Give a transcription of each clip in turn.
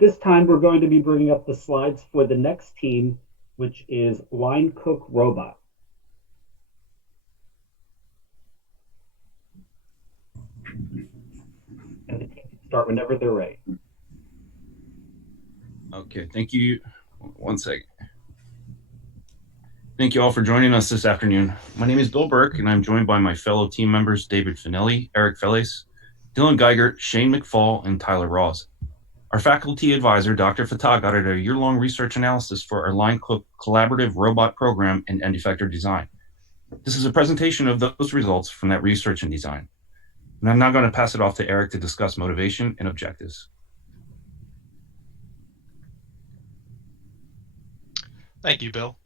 this time, we're going to be bringing up the slides for the next team, which is line cook robot. And the team can start whenever they're ready. Okay, thank you. One second. Thank you all for joining us this afternoon. My name is Bill Burke, and I'm joined by my fellow team members, David Fanelli, Eric Faillace, Dylan Geigert, Shane McFall, and Tyler Rawes. Our faculty advisor, Dr. Fattah, guided a year-long research analysis for our line cook collaborative robot program and end-effector design. This is a presentation of those results from that research and design. And I'm now going to pass it off to Eric to discuss motivation and objectives. Thank you, Bill.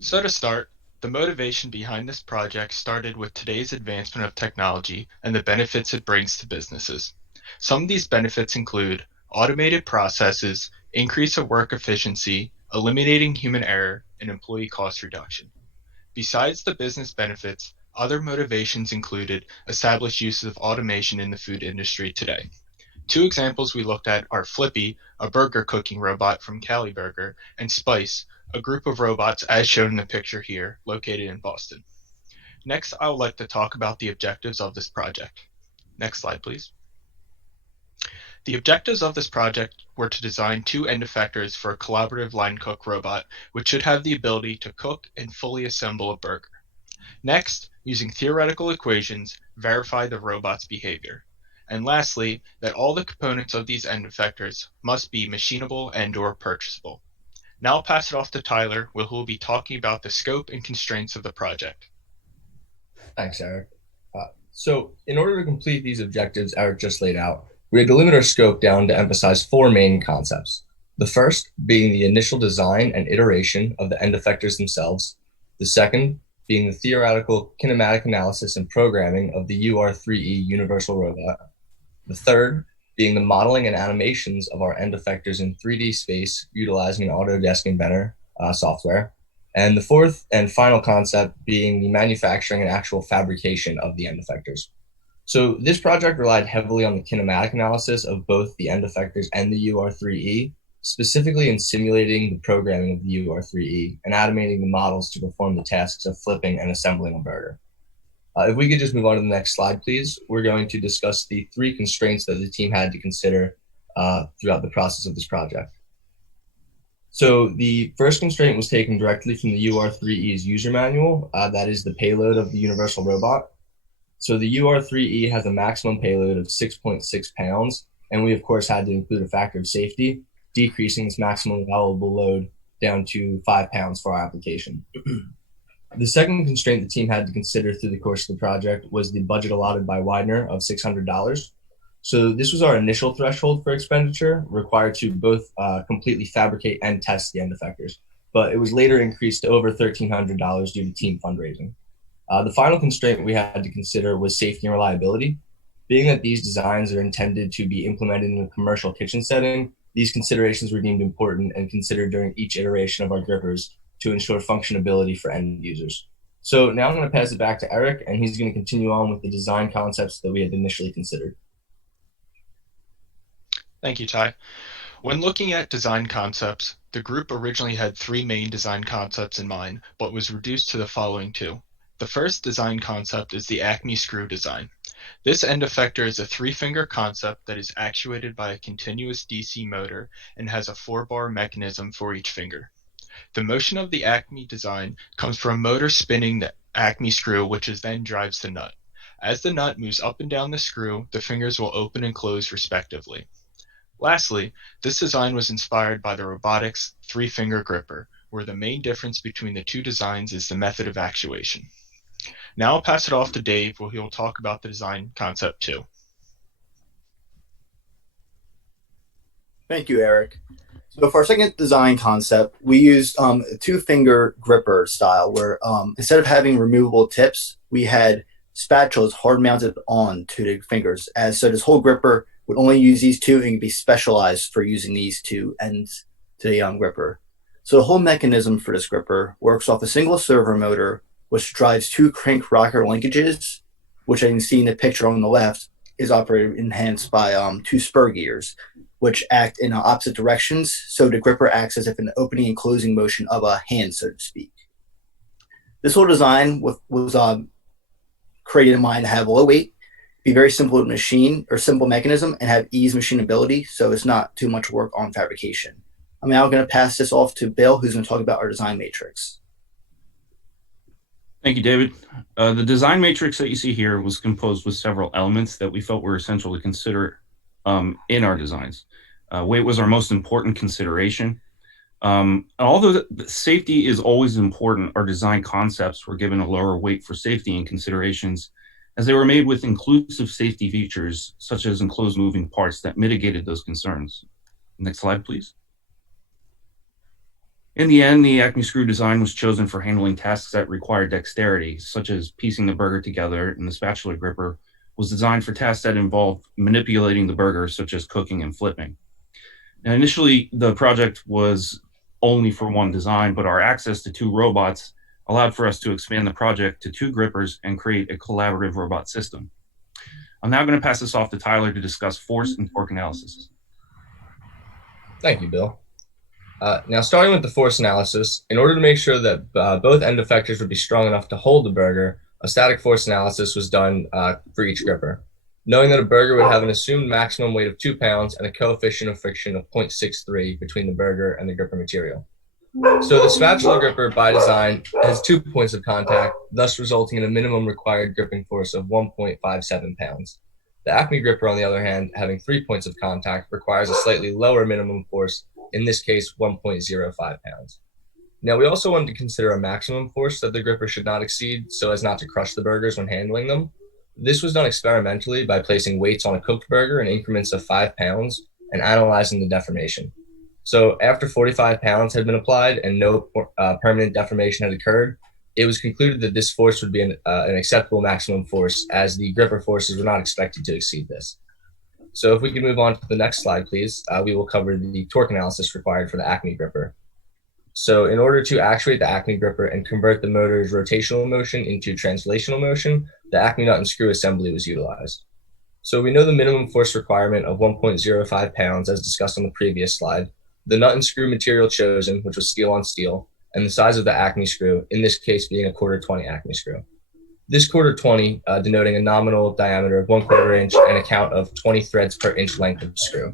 So to start, the motivation behind this project started with today's advancement of technology and the benefits it brings to businesses. Some of these benefits include automated processes, increase of work efficiency, eliminating human error, and employee cost reduction. Besides the business benefits, other motivations included established uses of automation in the food industry today. Two examples we looked at are Flippy, a burger cooking robot from Cali Burger, and Spice, a group of robots as shown in the picture here, located in Boston. Next, I would like to talk about the objectives of this project. Next slide, please. The objectives of this project were to design two end effectors for a collaborative line cook robot, which should have the ability to cook and fully assemble a burger. Next, using theoretical equations, verify the robot's behavior. And lastly, that all the components of these end effectors must be machinable and/or purchasable. Now I'll pass it off to Tyler, who will be talking about the scope and constraints of the project. Thanks, Eric. So in order to complete these objectives Eric just laid out, we had to limit our scope down to emphasize four main concepts. The first being the initial design and iteration of the end effectors themselves. The second being the theoretical kinematic analysis and programming of the UR3E universal robot. The third being the modeling and animations of our end effectors in 3D space utilizing Autodesk Inventor software. And the fourth and final concept being the manufacturing and actual fabrication of the end effectors. So this project relied heavily on the kinematic analysis of both the end effectors and the UR3E, specifically in simulating the programming of the UR3E and animating the models to perform the tasks of flipping and assembling a burger. If we could just move on to the next slide, please. We're going to discuss the three constraints that the team had to consider throughout the process of this project. So the first constraint was taken directly from the UR3E's user manual. That is the payload of the universal robot. So the UR3E has a maximum payload of 6.6 pounds, and we of course had to include a factor of safety, decreasing its maximum allowable load down to 5 pounds for our application. The second constraint the team had to consider through the course of the project was the budget allotted by Widener of $600. So this was our initial threshold for expenditure, required to both completely fabricate and test the end effectors, but it was later increased to over $1,300 due to team fundraising. The final constraint we had to consider was safety and reliability. Being that these designs are intended to be implemented in a commercial kitchen setting, these considerations were deemed important and considered during each iteration of our grippers to ensure functionability for end users. So now I'm going to pass it back to Eric, and he's going to continue on with the design concepts that we had initially considered. Thank you, Ty. When looking at design concepts, the group originally had three main design concepts in mind, but was reduced to the following two. The first design concept is the Acme screw design. This end effector is a 3-finger concept that is actuated by a continuous DC motor and has a 4-bar mechanism for each finger. The motion of the Acme design comes from a motor spinning the Acme screw, which then drives the nut. As the nut moves up and down the screw, the fingers will open and close respectively. Lastly, this design was inspired by the robotics 3-finger gripper, where the main difference between the two designs is the method of actuation. Now I'll pass it off to Dave, where he will talk about the design concept 2. Thank you, Eric. So for our second design concept, we used a 2-finger gripper style where instead of having removable tips, we had spatulas hard mounted on to the fingers. So this whole gripper would only use these two and be specialized for using these two ends to the gripper. So the whole mechanism for this gripper works off a single servo motor, which drives 2 crank rocker linkages, which I can see in the picture on the left is operated enhanced by 2 spur gears. which act in opposite directions. So the gripper acts as if an opening and closing motion of a hand, so to speak. This whole design was created in mind to have low weight, be very simple to machine or simple mechanism, and have ease machinability, so it's not too much work on fabrication. I'm now going to pass this off to Bill, who's going to talk about our design matrix. Thank you, David. The design matrix that you see here was composed with several elements that we felt were essential to consider in our designs. Weight was our most important consideration. Although safety is always important, our design concepts were given a lower weight for safety and considerations, as they were made with inclusive safety features, such as enclosed moving parts that mitigated those concerns. Next slide, please. In the end, the Acme screw design was chosen for handling tasks that required dexterity, such as piecing the burger together, and the spatula gripper was designed for tasks that involved manipulating the burger, such as cooking and flipping. Now, initially, the project was only for one design, but our access to 2 robots allowed for us to expand the project to 2 grippers and create a collaborative robot system. I'm now going to pass this off to Tyler to discuss force and torque analysis. Thank you, Bill. Now, starting with the force analysis, in order to make sure that both end effectors would be strong enough to hold the burger, a static force analysis was done for each gripper, knowing that a burger would have an assumed maximum weight of 2 pounds and a coefficient of friction of 0.63 between the burger and the gripper material. So the spatula gripper, by design, has 2 points of contact, thus resulting in a minimum required gripping force of 1.57 pounds. The Acme gripper, on the other hand, having 3 points of contact, requires a slightly lower minimum force, in this case 1.05 pounds. Now, we also wanted to consider a maximum force that the gripper should not exceed so as not to crush the burgers when handling them. This was done experimentally by placing weights on a cooked burger in increments of 5 pounds and analyzing the deformation. So after 45 pounds had been applied and no permanent deformation had occurred, it was concluded that this force would be an acceptable maximum force, as the gripper forces were not expected to exceed this. So if we can move on to the next slide, please, we will cover the torque analysis required for the Acme gripper. So in order to actuate the Acme gripper and convert the motor's rotational motion into translational motion, the Acme nut and screw assembly was utilized. So we know the minimum force requirement of 1.05 pounds, as discussed on the previous slide, the nut and screw material chosen, which was steel on steel, and the size of the Acme screw, in this case being a 1/4-20 Acme screw. This 1/4-20 denoting a nominal diameter of 1/4 inch and a count of 20 threads per inch length of screw.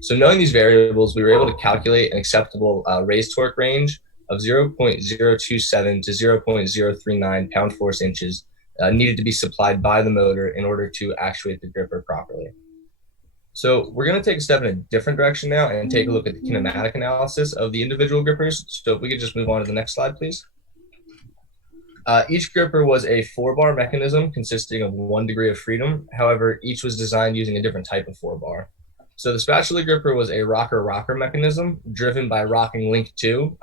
So knowing these variables, we were able to calculate an acceptable raised torque range of 0.027 to 0.039 pound force inches needed to be supplied by the motor in order to actuate the gripper properly. So we're going to take a step in a different direction now and take a look at the kinematic analysis of the individual grippers. So if we could just move on to the next slide, please. Each gripper was a 4-bar mechanism consisting of 1 degree of freedom. However, each was designed using a different type of 4-bar. So the spatula gripper was a rocker-rocker mechanism driven by rocking link 2,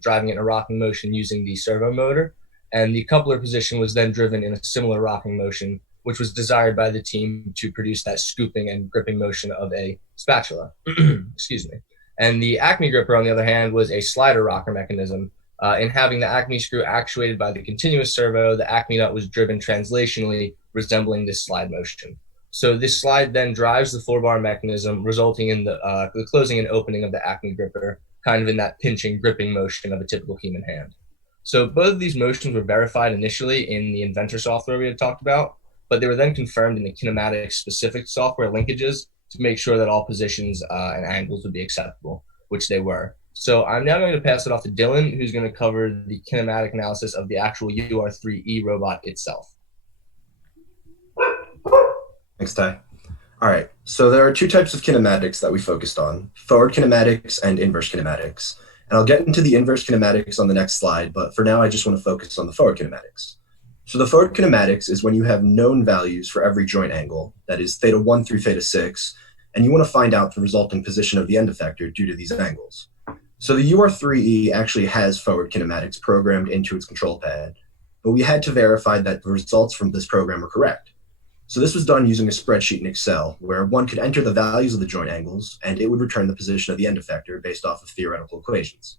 driving it in a rocking motion using the servo motor. And the coupler position was then driven in a similar rocking motion, which was desired by the team to produce that scooping and gripping motion of a spatula. Excuse me. And the Acme gripper, on the other hand, was a slider rocker mechanism. In having the Acme screw actuated by the continuous servo, the Acme nut was driven translationally, resembling this slide motion. So this slide then drives the 4-bar mechanism, resulting in the closing and opening of the Acme gripper, kind of in that pinching, gripping motion of a typical human hand. So both of these motions were verified initially in the inventor software we had talked about, but they were then confirmed in the kinematic specific software linkages to make sure that all positions and angles would be acceptable, which they were. So I'm now going to pass it off to Dylan, who's going to cover the kinematic analysis of the actual UR3E robot itself. Thanks, Ty. All right, so there are 2 types of kinematics that we focused on, forward kinematics and inverse kinematics. And I'll get into the inverse kinematics on the next slide, but for now I just want to focus on the forward kinematics. So the forward kinematics is when you have known values for every joint angle, that is theta 1 through theta 6, and you want to find out the resulting position of the end effector due to these angles. So the UR3E actually has forward kinematics programmed into its control pad, but we had to verify that the results from this program are correct. So this was done using a spreadsheet in Excel, where one could enter the values of the joint angles, and it would return the position of the end effector based off of theoretical equations.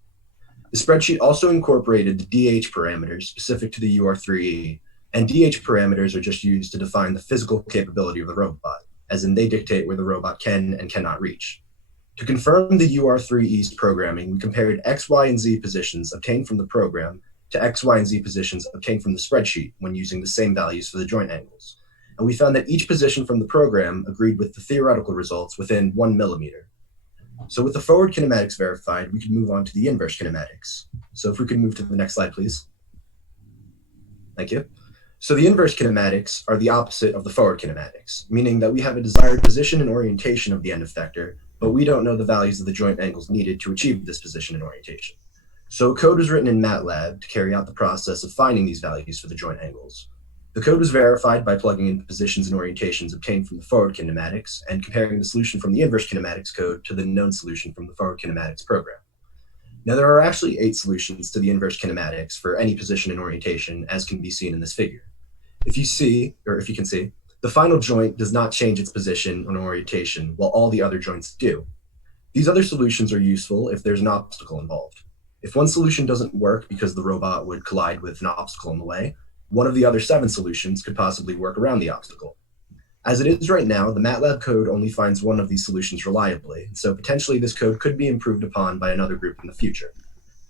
The spreadsheet also incorporated the DH parameters specific to the UR3E, and DH parameters are just used to define the physical capability of the robot, as in they dictate where the robot can and cannot reach. To confirm the UR3E's programming, we compared X, Y, and Z positions obtained from the program to X, Y, and Z positions obtained from the spreadsheet when using the same values for the joint angles. And we found that each position from the program agreed with the theoretical results within 1 millimeter. So with the forward kinematics verified, we can move on to the inverse kinematics. So if we could move to the next slide, please. Thank you. So the inverse kinematics are the opposite of the forward kinematics, meaning that we have a desired position and orientation of the end effector, but we don't know the values of the joint angles needed to achieve this position and orientation. So code was written in MATLAB to carry out the process of finding these values for the joint angles. The code was verified by plugging in the positions and orientations obtained from the forward kinematics and comparing the solution from the inverse kinematics code to the known solution from the forward kinematics program. Now, there are actually 8 solutions to the inverse kinematics for any position and orientation, as can be seen in this figure. If you can see, the final joint does not change its position and orientation, while all the other joints do. These other solutions are useful if there's an obstacle involved. If one solution doesn't work because the robot would collide with an obstacle in the way, one of the other 7 solutions could possibly work around the obstacle. As it is right now, the MATLAB code only finds one of these solutions reliably, so potentially this code could be improved upon by another group in the future.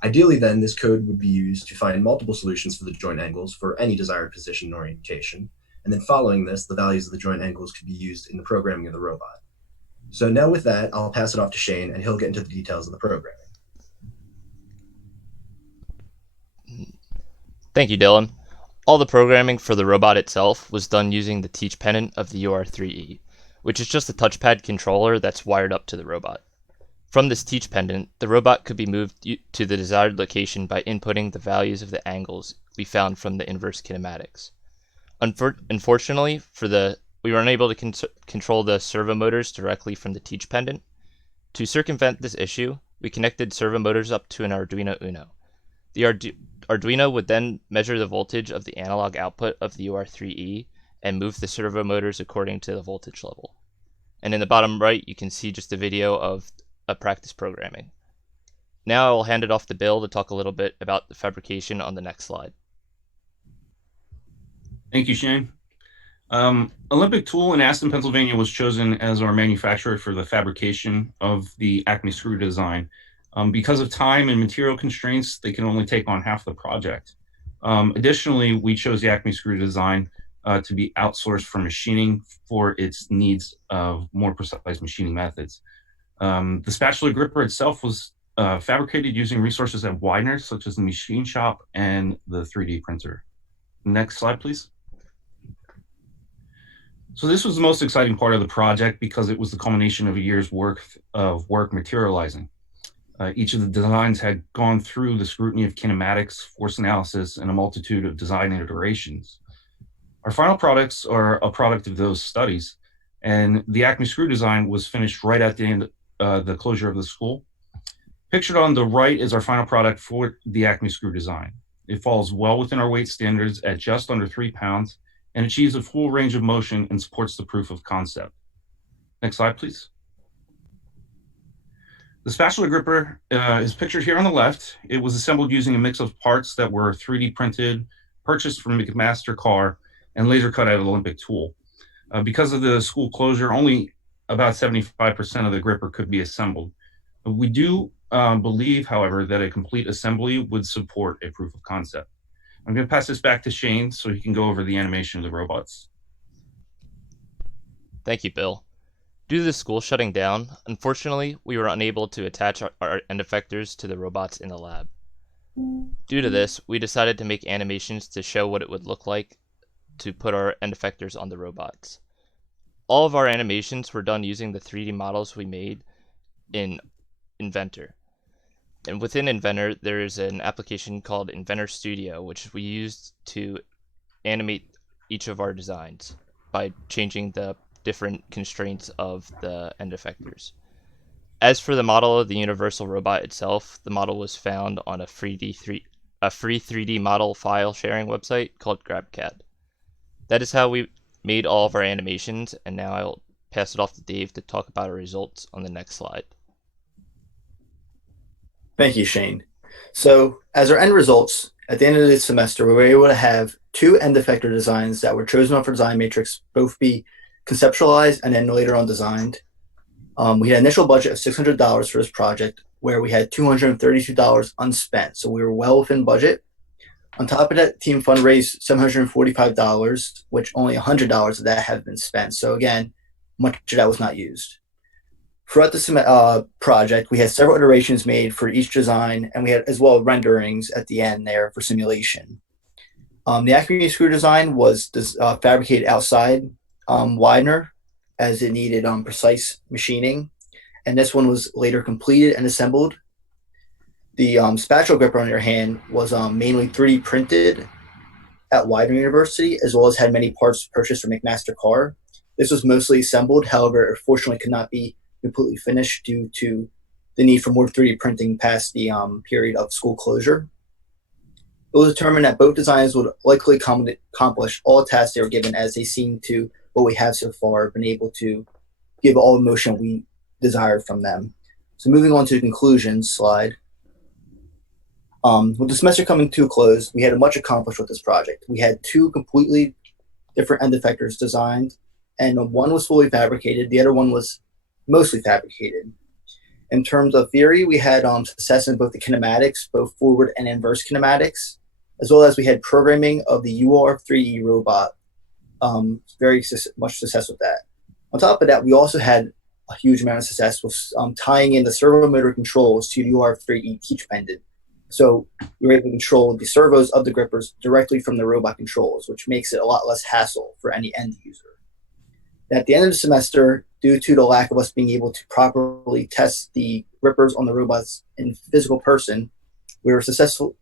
Ideally then, this code would be used to find multiple solutions for the joint angles for any desired position and orientation, and then following this, the values of the joint angles could be used in the programming of the robot. So now with that, I'll pass it off to Shane, and he'll get into the details of the programming. Thank you, Dylan. All the programming for the robot itself was done using the teach pendant of the UR3E, which is just a touchpad controller that's wired up to the robot. From this teach pendant, the robot could be moved to the desired location by inputting the values of the angles we found from the inverse kinematics. Unfortunately, we were unable to control the servo motors directly from the teach pendant. To circumvent this issue, we connected servo motors up to an Arduino Uno. The Arduino would then measure the voltage of the analog output of the UR3E and move the servo motors according to the voltage level. And in the bottom right, you can see just a video of a practice programming. Now I will hand it off to Bill to talk a little bit about the fabrication on the next slide. Thank you, Shane. Olympic Tool in Aston, Pennsylvania was chosen as our manufacturer for the fabrication of the Acme screw design. Because of time and material constraints, they can only take on half the project. Additionally, we chose the Acme screw design to be outsourced for machining for its needs of more precise machining methods. The spatula gripper itself was fabricated using resources at Widener, such as the machine shop and the 3D printer. Next slide, please. So this was the most exciting part of the project because it was the culmination of a year's work materializing. Each of the designs had gone through the scrutiny of kinematics, force analysis, and a multitude of design iterations. Our final products are a product of those studies, and the Acme screw design was finished right at the end the closure of the school. Pictured on the right is our final product for the Acme screw design. It falls well within our weight standards at just under 3 pounds and achieves a full range of motion and supports the proof of concept. Next slide, please. The spatula gripper is pictured here on the left. It was assembled using a mix of parts that were 3D printed, purchased from McMaster Car, and laser cut at Olympic Tool. Because of the school closure, only about 75% of the gripper could be assembled. We do believe, however, that a complete assembly would support a proof of concept. I'm going to pass this back to Shane so he can go over the animation of the robots. Thank you, Bill. Due to the school shutting down, unfortunately, we were unable to attach our end effectors to the robots in the lab. Due to this, we decided to make animations to show what it would look like to put our end effectors on the robots. All of our animations were done using the 3D models we made in Inventor. And within Inventor, there is an application called Inventor Studio, which we used to animate each of our designs by changing the different constraints of the end effectors. As for the model of the universal robot itself, the model was found on a free 3D model file sharing website called GrabCAD. That is how we made all of our animations, and now I'll pass it off to Dave to talk about our results on the next slide. Thank you, Shane. So as our end results, at the end of the semester, we were able to have 2 end effector designs that were chosen off our design matrix, both be conceptualized and then later on designed. We had an initial budget of $600 for this project, where we had $232 unspent, so we were well within budget. On top of that, team fundraised $745, which only $100 of that had been spent. So again, much of that was not used. Throughout the project, we had several iterations made for each design, and we had as well renderings at the end there for simulation. The Acme screw design was fabricated outside Widener, as it needed precise machining, and this one was later completed and assembled. The spatula gripper, on the other hand, was mainly 3D printed at Widener University, as well as had many parts purchased from McMaster Carr. This was mostly assembled, however, it fortunately could not be completely finished due to the need for more 3D printing past the period of school closure. It was determined that both designs would likely accomplish all tasks they were given, as they seem to, what we have so far, been able to give all the motion we desired from them. So moving on to the conclusion slide. With the semester coming to a close, we had much accomplished with this project. We had 2 completely different end effectors designed, and one was fully fabricated, the other one was mostly fabricated. In terms of theory, we had success in both the kinematics, both forward and inverse kinematics, as well as we had programming of the UR3E robot. Very much success with that. On top of that, we also had a huge amount of success with tying in the servo motor controls to the UR3E teach pendant. So we were able to control the servos of the grippers directly from the robot controls, which makes it a lot less hassle for any end user. At the end of the semester, due to the lack of us being able to properly test the grippers on the robots in physical person, we were successful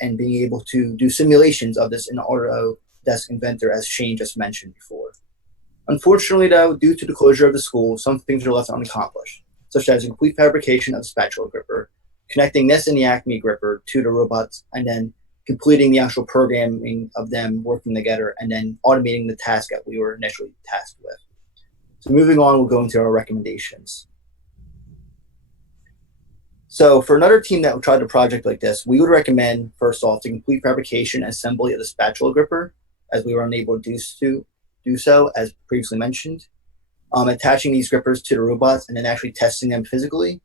in being able to do simulations of this in Autodesk Inventor, as Shane just mentioned before. Unfortunately, though, due to the closure of the school, some things are left unaccomplished, such as a complete fabrication of the spatula gripper, connecting this and the Acme gripper to the robots, and then completing the actual programming of them working together, and then automating the task that we were initially tasked with. So moving on, we'll go into our recommendations. So for another team that would try a project like this, we would recommend, first off, the complete fabrication and assembly of the spatula gripper, as we were unable to do so, as previously mentioned. Attaching these grippers to the robots and then actually testing them physically,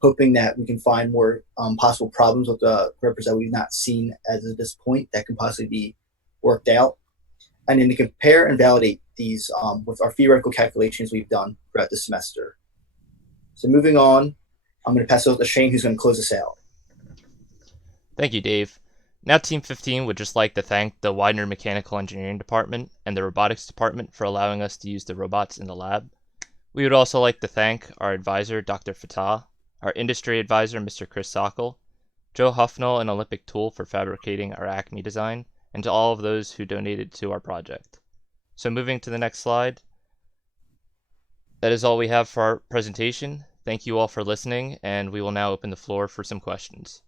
hoping that we can find more possible problems with the grippers that we've not seen as of this point that can possibly be worked out. And then to compare and validate these with our theoretical calculations we've done throughout the semester. So moving on, I'm going to pass it over to Shane, who's going to close us out. Thank you, Dave. Now Team 15 would just like to thank the Widener Mechanical Engineering Department and the Robotics Department for allowing us to use the robots in the lab. We would also like to thank our advisor, Dr. Fattah, our industry advisor, Mr. Chris Sockel, Joe Huffnall and Olympic Tool for fabricating our Acme design, and to all of those who donated to our project. So moving to the next slide. That is all we have for our presentation. Thank you all for listening, and we will now open the floor for some questions.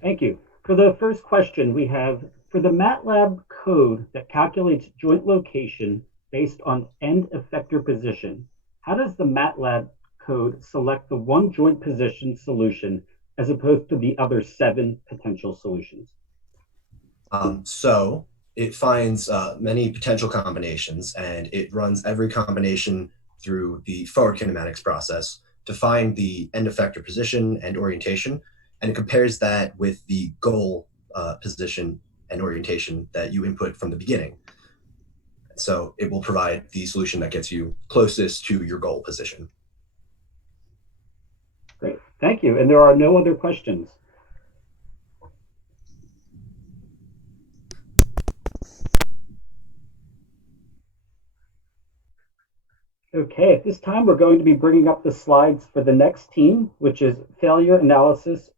Thank you. For the first question, we have, for the MATLAB code that calculates joint location based on end effector position, how does the MATLAB code select the one joint position solution as opposed to the other 7 potential solutions? So it finds many potential combinations, and it runs every combination through the forward kinematics process to find the end effector position and orientation, and it compares that with the goal position and orientation that you input from the beginning. So it will provide the solution that gets you closest to your goal position. Great, thank you. And there are no other questions. Okay, at this time, we're going to be bringing up the slides for the next team, which is failure analysis